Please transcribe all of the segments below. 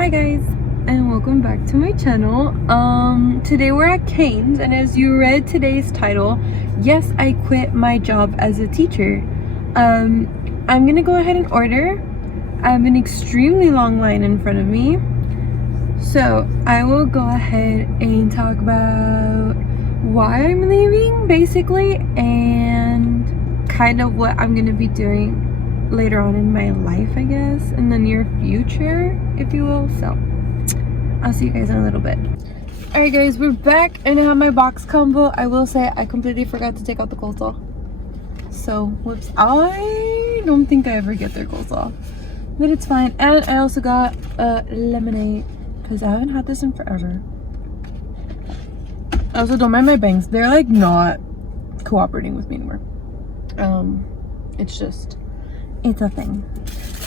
Hi guys, and welcome back to my channel. Today we're at Cane's, and as you read today's title, yes, I quit my job as a teacher. I'm gonna go ahead and order. I have an extremely long line in front of me, so I will go ahead and talk about why I'm leaving basically, and kind of what I'm gonna be doing later on in my life, I guess, in the near future, if you will. So I'll see you guys in a little bit. All right guys, we're back and I have my box combo. I will say I completely forgot to take out the coleslaw, so whoops. I don't think I ever get their coleslaw, but it's fine. And I also got a lemonade because I haven't had this in forever. I also don't mind my bangs, they're like not cooperating with me anymore. It's a thing.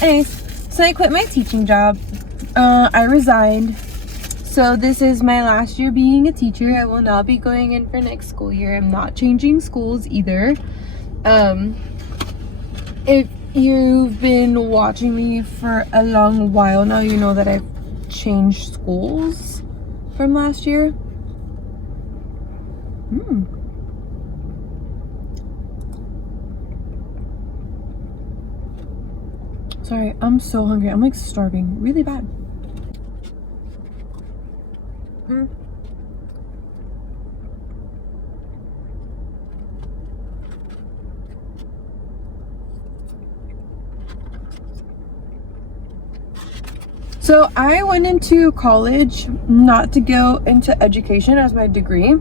Anyways, so I quit my teaching job. I resigned. So this is my last year being a teacher. I will not be going in for next school year. I'm not changing schools either. If you've been watching me for a long while now, you know that I've changed schools from last year. Sorry, I'm so hungry. I'm like starving really bad. So I went into college not to go into education as my degree,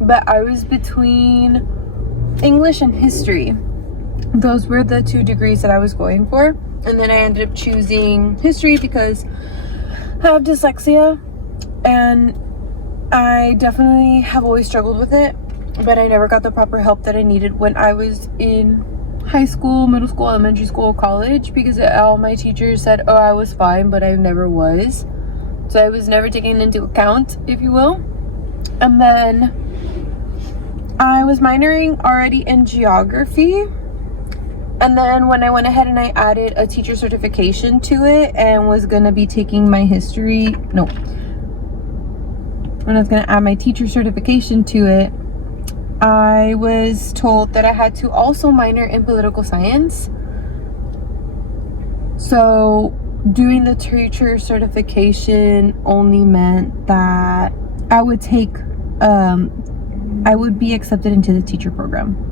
but I was between English and history. Those were the two degrees that I was going for. And then I ended up choosing history because I have dyslexia, and I definitely have always struggled with it, but I never got the proper help that I needed when I was in high school, middle school, elementary school, college, because all my teachers said, oh, I was fine, but I never was. So I was never taken into account, if you will. And then I was minoring already in geography. And then when I went ahead and I added a teacher certification to it and was gonna be taking my history, when I was gonna add my teacher certification to it, I was told that I had to also minor in political science. So doing the teacher certification only meant that I would be accepted into the teacher program.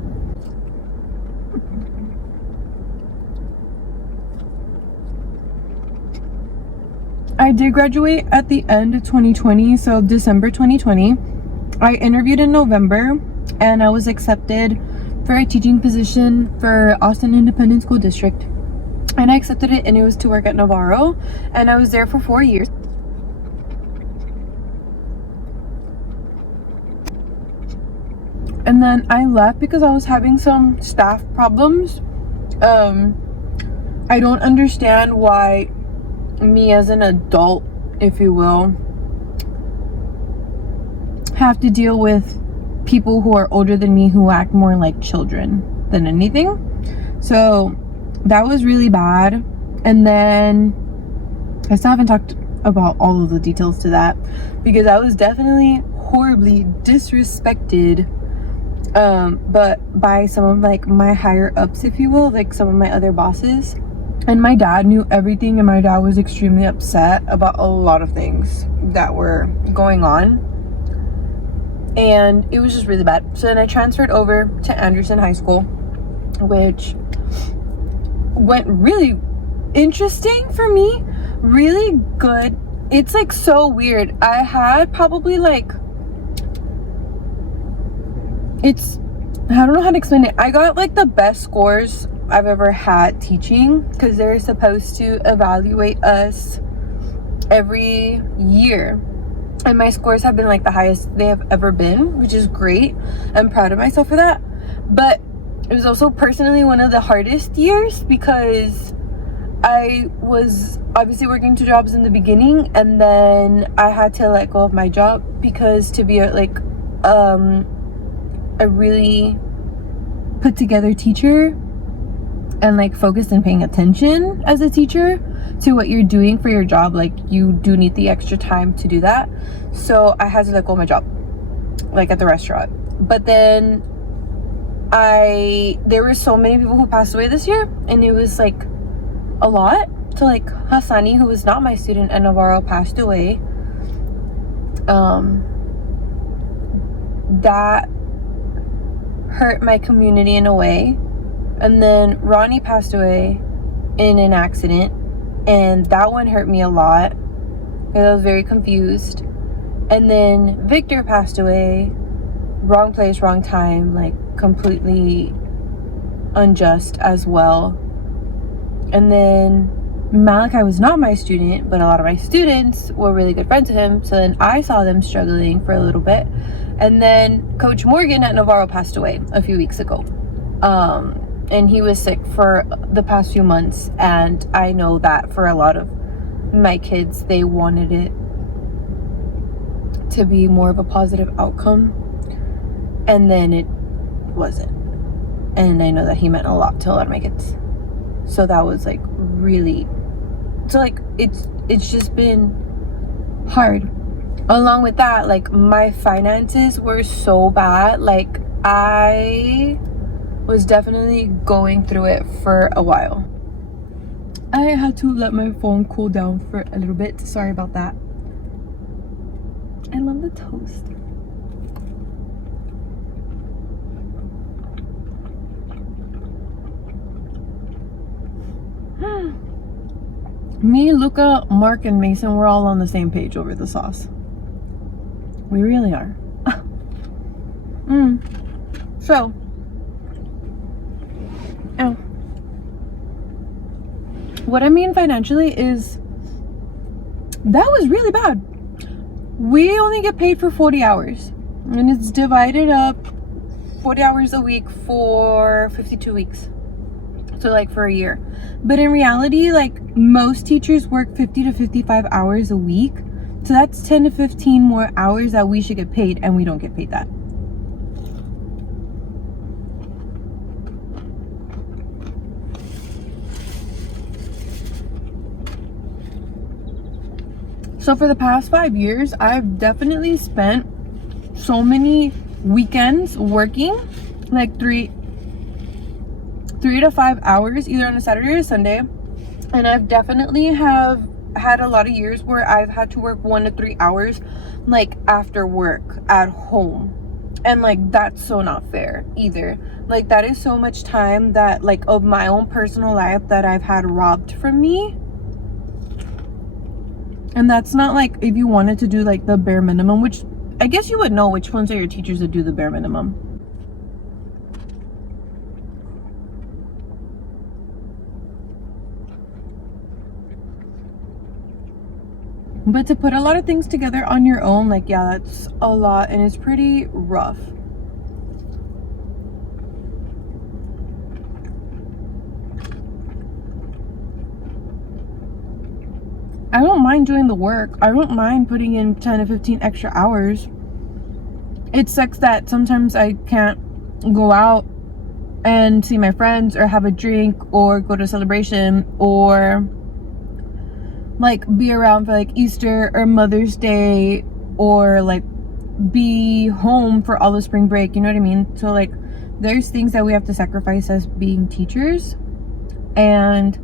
I did graduate at the end of 2020, so December 2020. I interviewed in November and I was accepted for a teaching position for Austin Independent School District. And I accepted it, and it was to work at Navarro, and I was there for 4 years. And then I left because I was having some staff problems. I don't understand why me as an adult, if you will, have to deal with people who are older than me who act more like children than anything. So that was really bad. And then I still haven't talked about all of the details to that, because I was definitely horribly disrespected, but by some of like my higher ups, if you will, like some of my other bosses. And my dad knew everything, and my dad was extremely upset about a lot of things that were going on. And it was just really bad. So then I transferred over to Anderson High School, which went really interesting for me. Really good. It's like so weird. I had probably like, I don't know how to explain it. I got like the best scores I've ever had teaching, because they're supposed to evaluate us every year, and my scores have been like the highest they have ever been, which is great. I'm proud of myself for that. But it was also personally one of the hardest years, because I was obviously working 2 jobs in the beginning, and then I had to let go of my job because to be a really put together teacher and like focused and paying attention as a teacher, to what you're doing for your job, like you do need the extra time to do that. So I had to let go of my job, like at the restaurant. But then there were so many people who passed away this year, and it was like a lot. So like Hassani, who was not my student, and Navarro passed away. That hurt my community in a way. And then Ronnie passed away in an accident, and that one hurt me a lot because I was very confused. And then Victor passed away, wrong place, wrong time, like completely unjust as well. And then Malachi was not my student, but a lot of my students were really good friends with him, so then I saw them struggling for a little bit. And then Coach Morgan at Navarro passed away a few weeks ago, and he was sick for the past few months. And I know that for a lot of my kids, they wanted it to be more of a positive outcome, and then it wasn't. And I know that he meant a lot to a lot of my kids, so that was like really, so like it's just been hard. Along with that, like my finances were so bad. Like I was definitely going through it for a while. I had to let my phone cool down for a little bit. Sorry about that. I love the toast. Me, Luca, Mark, and Mason, we're all on the same page over the sauce. We really are. So, what I mean financially is that was really bad. We only get paid for 40 hours, and it's divided up 40 hours a week for 52 weeks. So like for a year. But in reality, like most teachers work 50 to 55 hours a week. So that's 10 to 15 more hours that we should get paid, and we don't get paid that. So for the past 5 years, I've definitely spent so many weekends working, like 3 to 5 hours, either on a Saturday or Sunday. And I've definitely have had a lot of years where I've had to work 1 to 3 hours, like after work at home. And like that's so not fair either. Like that is so much time that like of my own personal life that I've had robbed from me. And that's not like if you wanted to do like the bare minimum, which I guess you would know which ones are your teachers that do the bare minimum. But to put a lot of things together on your own, like, yeah, that's a lot, and it's pretty rough. I don't mind doing the work. I don't mind putting in 10 to 15 extra hours. It sucks that sometimes I can't go out and see my friends or have a drink or go to a celebration or like be around for like Easter or Mother's Day or like be home for all the spring break, you know what I mean? So like there's things that we have to sacrifice as being teachers, and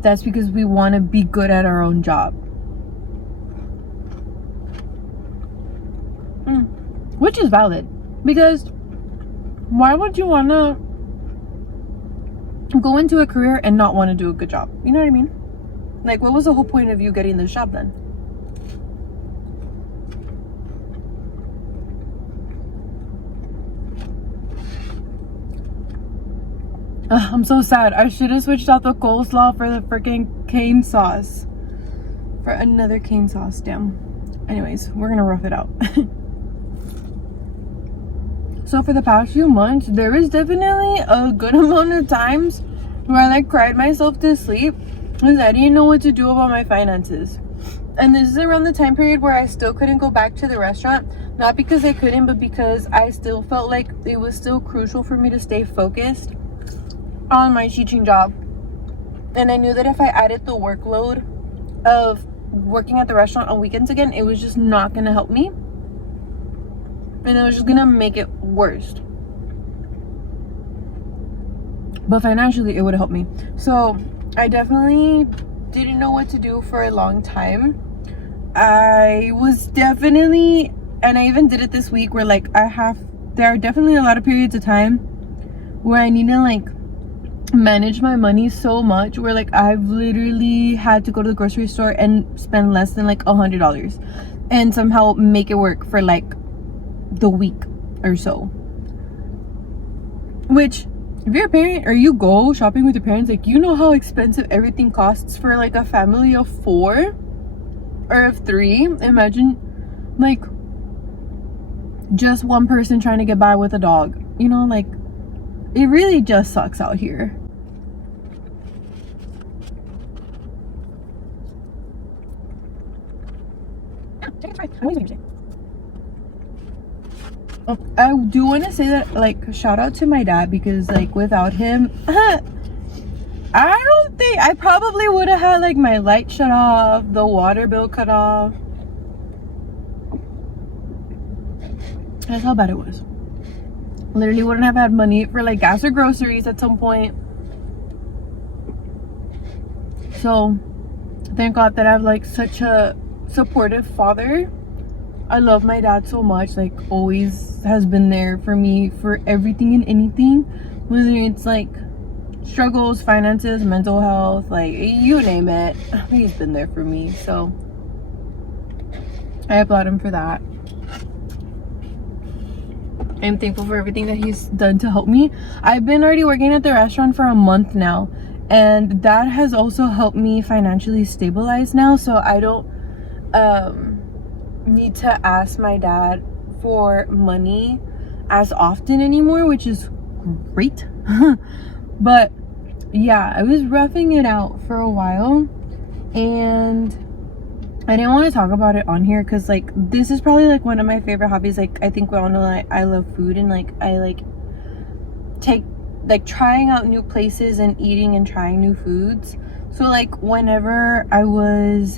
that's because we want to be good at our own job. Which is valid, because why would you want to go into a career and not want to do a good job? You know what I mean? Like, what was the whole point of you getting this job then? I'm so sad. I should have switched out the coleslaw for the freaking cane sauce. For another cane sauce, damn. Anyways, we're gonna rough it out. So for the past few months, there was definitely a good amount of times where I like cried myself to sleep because I didn't know what to do about my finances. And this is around the time period where I still couldn't go back to the restaurant. Not because I couldn't, but because I still felt like it was still crucial for me to stay focused on my teaching job. And I knew that if I added the workload of working at the restaurant on weekends again, it was just not gonna help me, and it was just gonna make it worse. But financially, it would have helped me. So I definitely didn't know what to do for a long time. I was definitely, and I even did it this week, where like there are definitely a lot of periods of time where I need to like manage my money so much, where like I've literally had to go to the grocery store and spend less than like $100 and somehow make it work for like the week or so. Which, if you're a parent or you go shopping with your parents, like, you know how expensive everything costs for like a family of 4 or of 3. Imagine like just one person trying to get by with a dog, you know, like it really just sucks out here. I do want to say that, like, shout out to my dad, because like without him I don't think I probably would have had like my light shut off, the water bill cut off. That's how bad it was. Literally wouldn't have had money for like gas or groceries at some point. So thank God that I have like such a supportive father. I love my dad so much, like always has been there for me for everything and anything, whether it's like struggles, finances, mental health, like you name it, he's been there for me. So I applaud him for that. I'm thankful for everything that he's done to help me. I've been already working at the restaurant for a month now, and that has also helped me financially stabilize now, so I don't need to ask my dad for money as often anymore, which is great. But yeah, I was roughing it out for a while, and I didn't want to talk about it on here because like this is probably like one of my favorite hobbies. Like I think we all know that I love food, and like I like trying out new places and eating and trying new foods. So like whenever I was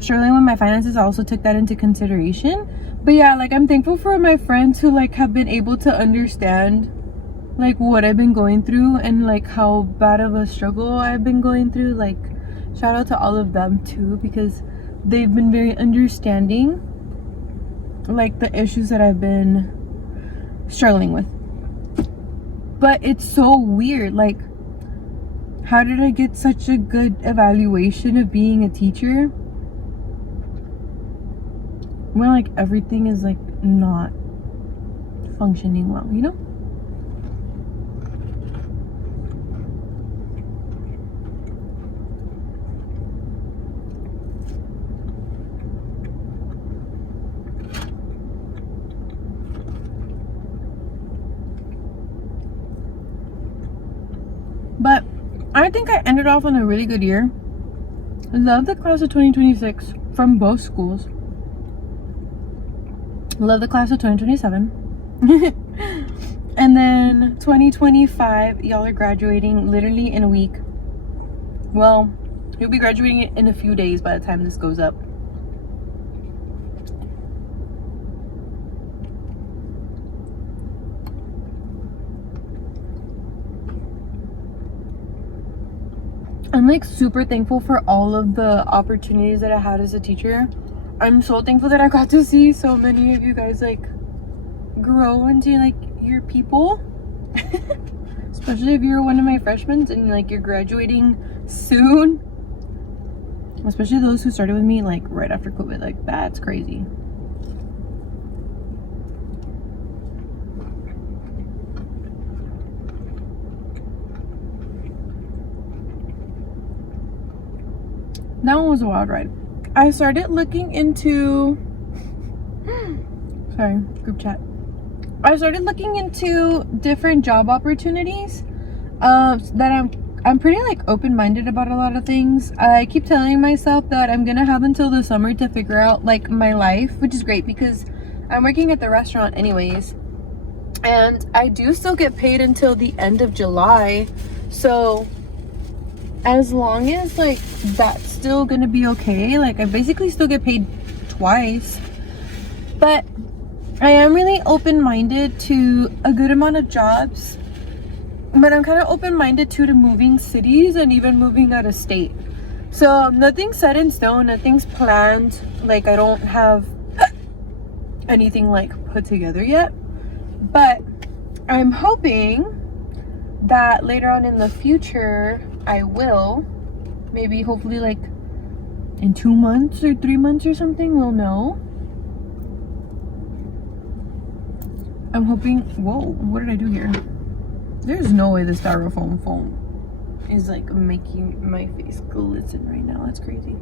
struggling with my finances, I also took that into consideration. But yeah, like I'm thankful for my friends who like have been able to understand like what I've been going through and like how bad of a struggle I've been going through. Like shout out to all of them too, because they've been very understanding like the issues that I've been struggling with. But it's so weird, like how did I get such a good evaluation of being a teacher when like everything is like not functioning well, you know? But I think I ended off on a really good year. I love the class of 2026 from both schools. Love the class of 2027. And then 2025, y'all are graduating literally in a week. Well, you'll be graduating in a few days by the time this goes up. I'm like super thankful for all of the opportunities that I had as a teacher. I'm so thankful that I got to see so many of you guys like grow into like your people. Especially if you're one of my freshmen and like you're graduating soon. Especially those who started with me like right after COVID. Like that's crazy. That one was a wild ride. I started looking into sorry, group chat. I started looking into different job opportunities. That I'm pretty like open-minded about a lot of things. I keep telling myself that I'm gonna have until the summer to figure out like my life, which is great because I'm working at the restaurant anyways, and I do still get paid until the end of July. So as long as like that's still gonna be okay, like I basically still get paid twice. But I am really open-minded to a good amount of jobs, but I'm kind of open-minded to moving cities and even moving out of state. So nothing's set in stone, nothing's planned. Like I don't have anything like put together yet, but I'm hoping that later on in the future I will, maybe hopefully like in 2 months or 3 months or something, we'll know. I'm hoping, whoa, what did I do here? There's no way the styrofoam foam is like making my face glisten right now. That's crazy.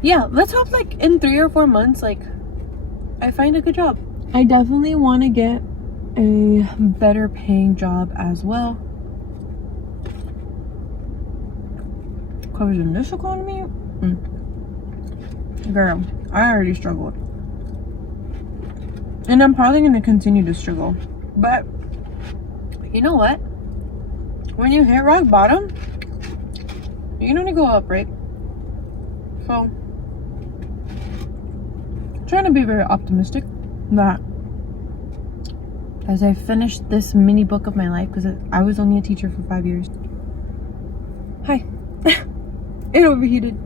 Yeah, let's hope like in 3 or 4 months, like I find a good job. I definitely want to get a better paying job as well. Because in this economy, girl, I already struggled. And I'm probably going to continue to struggle. But you know what? When you hit rock bottom, you can only go up, right? So, I'm trying to be very optimistic that as I finish this mini book of my life, because I was only a teacher for 5 years. Hi. It overheated.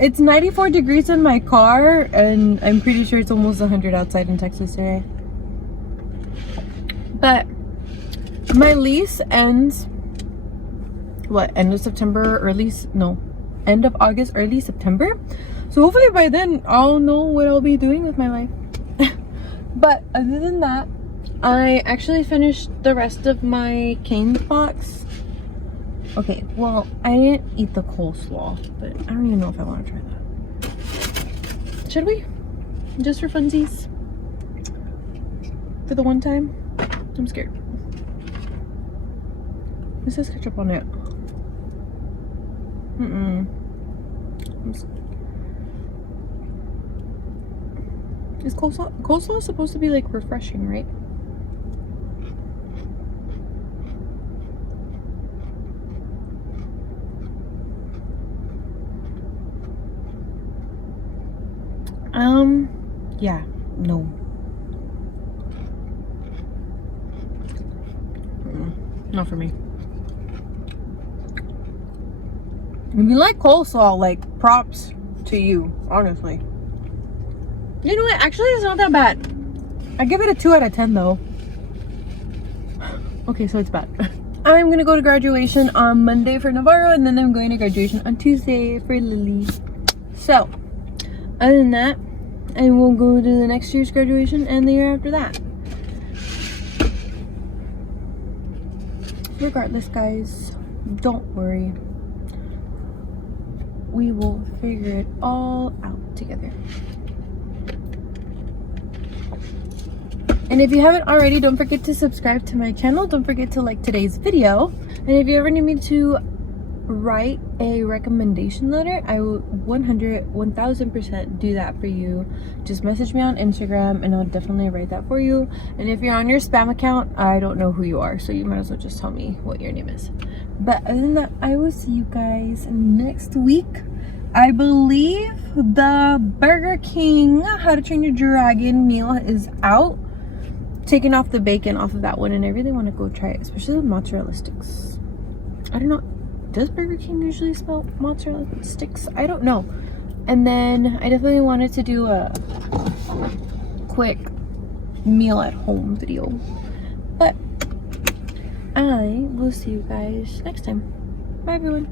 It's 94 degrees in my car, and I'm pretty sure it's almost 100 outside in Texas today. But my lease ends, what, end of September, end of August, early September. So hopefully by then I'll know what I'll be doing with my life. But other than that, I actually finished the rest of my Cane's box. Okay, well, I didn't eat the coleslaw, but I don't even know if I want to try that. Should we? Just for funsies? For the one time? I'm scared. This has ketchup on it. Is coleslaw supposed to be like refreshing, right? Yeah, no. Not for me. If you like coleslaw, like, props to you, honestly. You know what? Actually, it's not that bad. I give it a 2 out of 10, though. Okay, so it's bad. I'm gonna go to graduation on Monday for Navarro, and then I'm going to graduation on Tuesday for Lily. So, other than that, I will go to the next year's graduation and the year after that. Regardless, guys, don't worry. We will figure it all out together. And if you haven't already, don't forget to subscribe to my channel. Don't forget to like today's video. And if you ever need me to write a recommendation letter, I will 1000% do that for you. Just message me on Instagram and I'll definitely write that for you. And if you're on your spam account, I don't know who you are, so you might as well just tell me what your name is. But other than that, I will see you guys next week. I believe the Burger King How to Train Your Dragon meal is out. Taking off the bacon off of that one, and I really want to go try it, especially with mozzarella sticks. I don't know, does Burger King usually smell mozzarella sticks? I don't know. And then I definitely wanted to do a quick meal at home video. But I will see you guys next time. Bye, everyone.